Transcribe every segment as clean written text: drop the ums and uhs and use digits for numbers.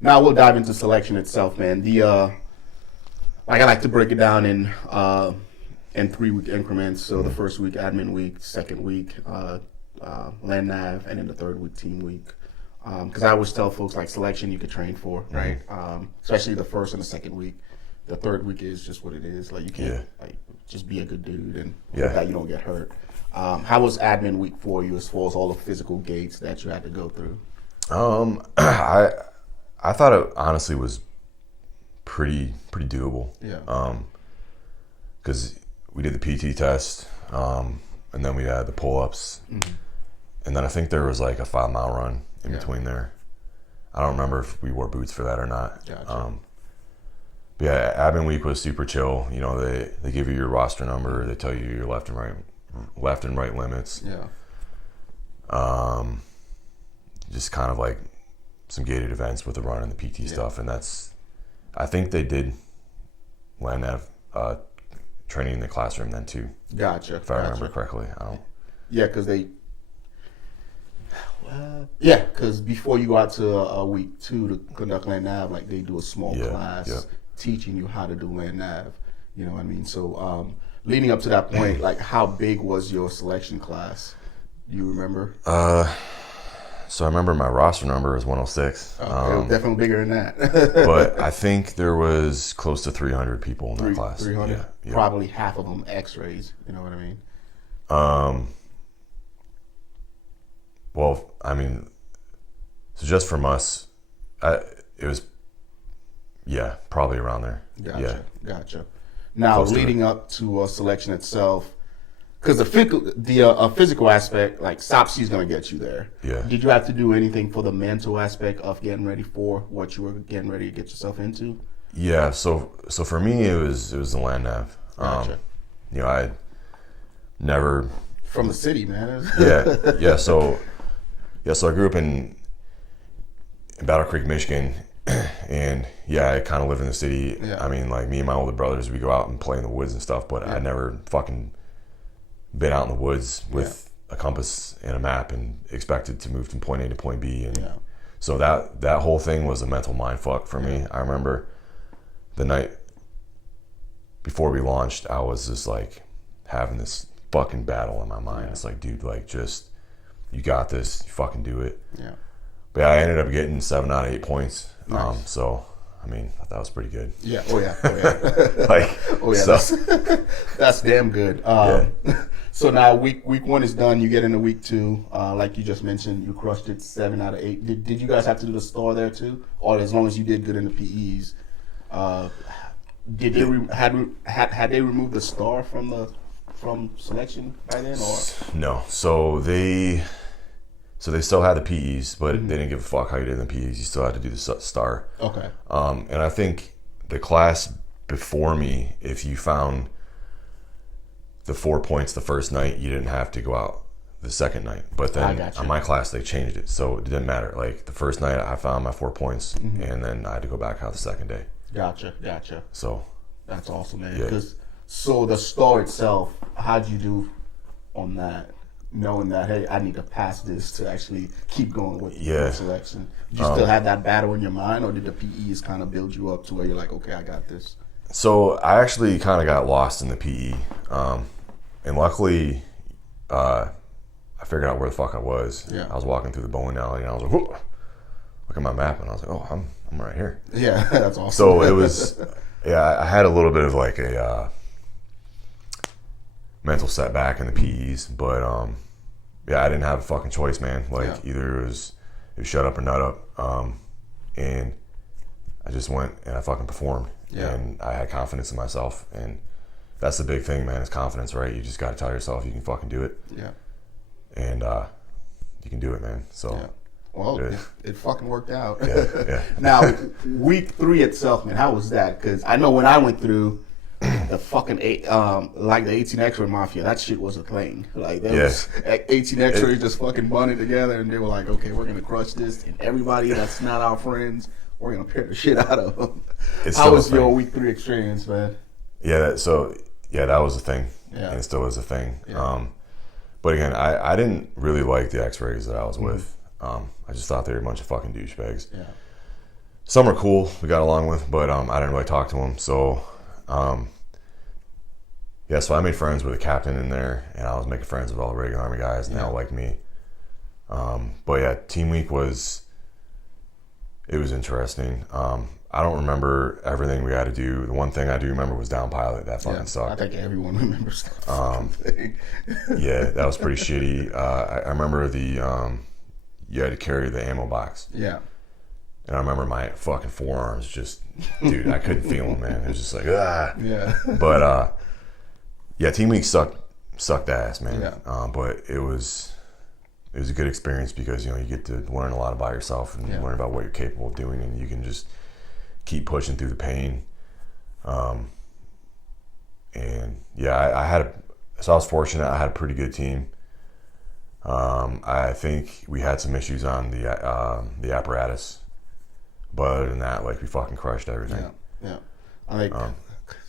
Now we'll dive into selection itself, man. Like I like to break it down in 3-week increments. So the first week, admin week, second week, land nav, and then the third week, team week. Because I always tell folks like selection you could train for, right? Especially the first and the second week. The third week is just what it is. Like you can't like just be a good dude and with that you don't get hurt. How was admin week for you as far as all the physical gates that you had to go through? I thought it honestly was pretty doable. Yeah. Because we did the PT test, and then we had the pull-ups, and then I think there was like a 5-mile run in between there. I don't remember if we wore boots for that or not. Gotcha. But yeah, admin week was super chill. You know, they give you your roster number. They tell you your left and right limits. Yeah. Just kind of like some gated events with the run and the PT stuff, and I think they did land nav training in the classroom then too. Gotcha. If I remember correctly. I don't. Yeah, because before you go out to a week 2 to conduct land nav, like they do a small class teaching you how to do land nav. You know what I mean? So leading up to that point, like how big was your selection class? Do you remember? So I remember my roster number was 106. Okay, definitely bigger than that. But I think there was close to 300 people in that class. 300? Yeah. Probably half of them x-rays. You know what I mean? Well, I mean, so just from us, it was, probably around there. Gotcha. Now, leading up to a selection itself, because the physical aspect, like SOPC is going to get you there. Yeah. Did you have to do anything for the mental aspect of getting ready for what you were getting ready to get yourself into? Yeah. So for me, it was the land nav. Gotcha. You know, I never from the city, man. Yeah. So I grew up in Battle Creek, Michigan, and I kind of live in the city. Yeah. I mean, like me and my older brothers, we go out and play in the woods and stuff, but I never fucking been out in the woods with a compass and a map and expected to move from point A to point B. And so that whole thing was a mental mind fuck for me. I remember the night before we launched, I was just like having this fucking battle in my mind. It's like, dude, like just, you got this, you fucking do it. Yeah. But I ended up getting 7 out of 8 points. Nice. So, I mean, that was pretty good. Yeah. Oh yeah. Like, so. That's damn good. So now week 1 is done. You get into week 2. Like you just mentioned, you crushed it 7 out of 8. Did you guys have to do the star there too, or as long as you did good in the PEs? Did they had they removed the star from selection by then, or no? So they still had the PEs, but they didn't give a fuck how you did in the PEs. You still had to do the star. Okay. And I think the class before me, if you found the 4 points the first night, you didn't have to go out the second night. But then on my class, they changed it, so it didn't matter. Like the first night, I found my 4 points, and then I had to go back out the second day. Gotcha. So that's awesome, man. So the star itself, how'd you do on that? Knowing that, hey, I need to pass this to actually keep going with the selection. Did you still have that battle in your mind, or did the PEs kind of build you up to where you're like, okay, I got this? So I actually kind of got lost in the PE, and luckily, I figured out where the fuck I was. Yeah. I was walking through the bowling alley, and I was like, whoa, look at my map, and I was like, oh, I'm right here. Yeah, that's awesome. So it was, I had a little bit of like a mental setback in the PEs, but I didn't have a fucking choice, man. Like either it was shut up or nut up, and I just went and I fucking performed, and I had confidence in myself, and that's the big thing, man. Is confidence, right? You just got to tell yourself you can fucking do it, and you can do it, man. So. Well, it fucking worked out. Yeah. Now, week 3 itself, man, how was that? Because I know when I went through the fucking like the 18 X-ray mafia, that shit was a thing. Like there was 18 X-rays just fucking bonded together, and they were like, okay, we're gonna crush this, and everybody that's not our friends, we're gonna pair the shit out of them. How was your week 3 experience, man? Yeah, that was a thing, and it still is a thing. But again, I didn't really like the X-rays that I was with. I just thought they were a bunch of fucking douchebags. some are cool. We got along with, but I didn't really talk to them. So, yeah. So I made friends with a captain in there, and I was making friends with all the regular Army guys, and they all liked me. But yeah, team week was interesting. I don't remember everything we had to do. The one thing I do remember was down pilot. That fucking sucked. I think everyone remembers that fucking thing. Yeah, that was pretty shitty. I remember you had to carry the ammo box. Yeah. And I remember my fucking forearms just, dude, I couldn't feel them, man. It was just like, ah. Yeah. But, yeah, team week sucked ass, man. Yeah. But it was a good experience because, you know, you get to learn a lot about yourself and learn about what you're capable of doing, and you can just keep pushing through the pain. And yeah, so I was fortunate. I had a pretty good team. I think we had some issues on the apparatus, but other than that, like, we fucking crushed everything. Yeah. I like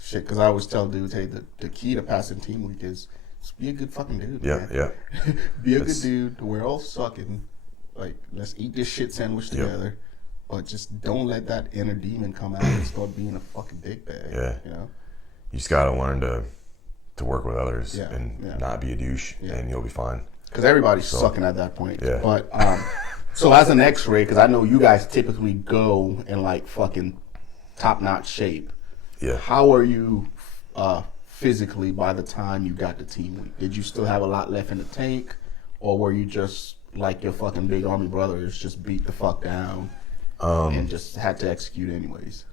shit, because I always tell dudes, hey, the key to passing team week is just be a good fucking dude. Yeah, man. yeah. Be a good dude. We're all sucking. Like, let's eat this shit sandwich together. But just don't let that inner demon come out and start being a fucking dickbag. Yeah. You know? You just gotta learn to work with others and not be a douche, and you'll be fine. Because everybody's sucking at that point. Yeah. But so as an X-ray, because I know you guys typically go in like fucking top-notch shape. Yeah. How are you physically by the time you got to team week? Did you still have a lot left in the tank, or were you just like your fucking big Army brothers, just beat the fuck down and just had to execute anyways?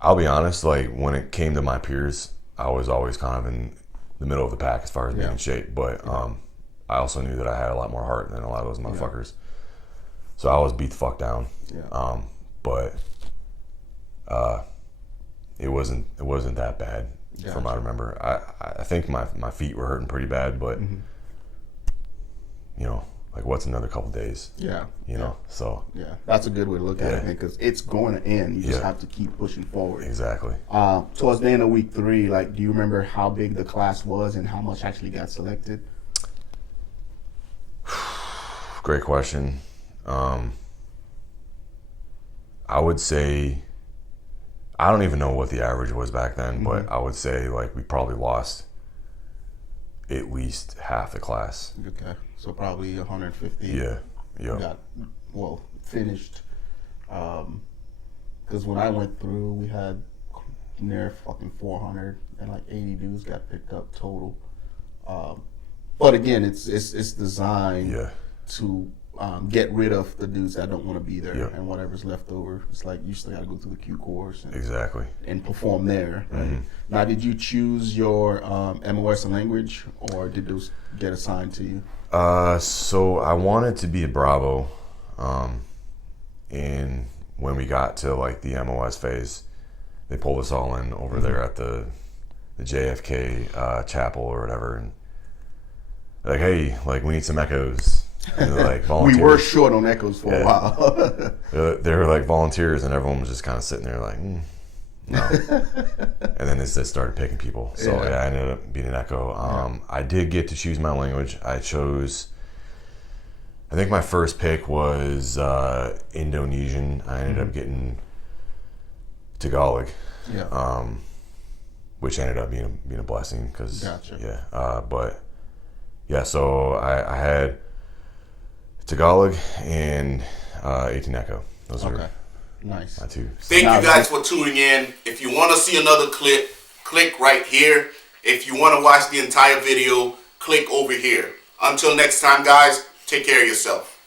I'll be honest, like, when it came to my peers, I was always kind of in the middle of the pack as far as being in shape, but I also knew that I had a lot more heart than a lot of those motherfuckers. So I was beat the fuck down. But it wasn't that bad from what I remember. I think my feet were hurting pretty bad, but you know, like, what's another couple days? Yeah. You know, so. Yeah, that's a good way to look at it, because it's going to end. You just have to keep pushing forward. Exactly. Towards the end of week 3, like, do you remember how big the class was and how much actually got selected? Great question. I would say, I don't even know what the average was back then, but I would say, like, we probably lost at least half the class. Okay, so probably 150. Yeah. Got, finished. Because when I went through, we had near fucking 400, and like 80 dudes got picked up total. But again, it's designed to get rid of the dudes that don't want to be there, and whatever's left over. It's like you still got to go through the Q course and perform there. Right? Now, did you choose your MOS and language, or did those get assigned to you? So I wanted to be a Bravo, and when we got to like the MOS phase, they pulled us all in over there at the JFK chapel or whatever, and like, hey, like, we need some echoes. And they're like, volunteers. We were short on echoes for a while. They were like volunteers, and everyone was just kind of sitting there like, no. And then they just started picking people. So I ended up being an echo. I did get to choose my language. I think my first pick was Indonesian. I ended up getting Tagalog. Which ended up being a blessing because but yeah, so I had Tagalog and 18 Echo. Those are nice. My two. Thank you guys for tuning in. If you want to see another clip, click right here. If you want to watch the entire video, click over here. Until next time, guys, take care of yourself.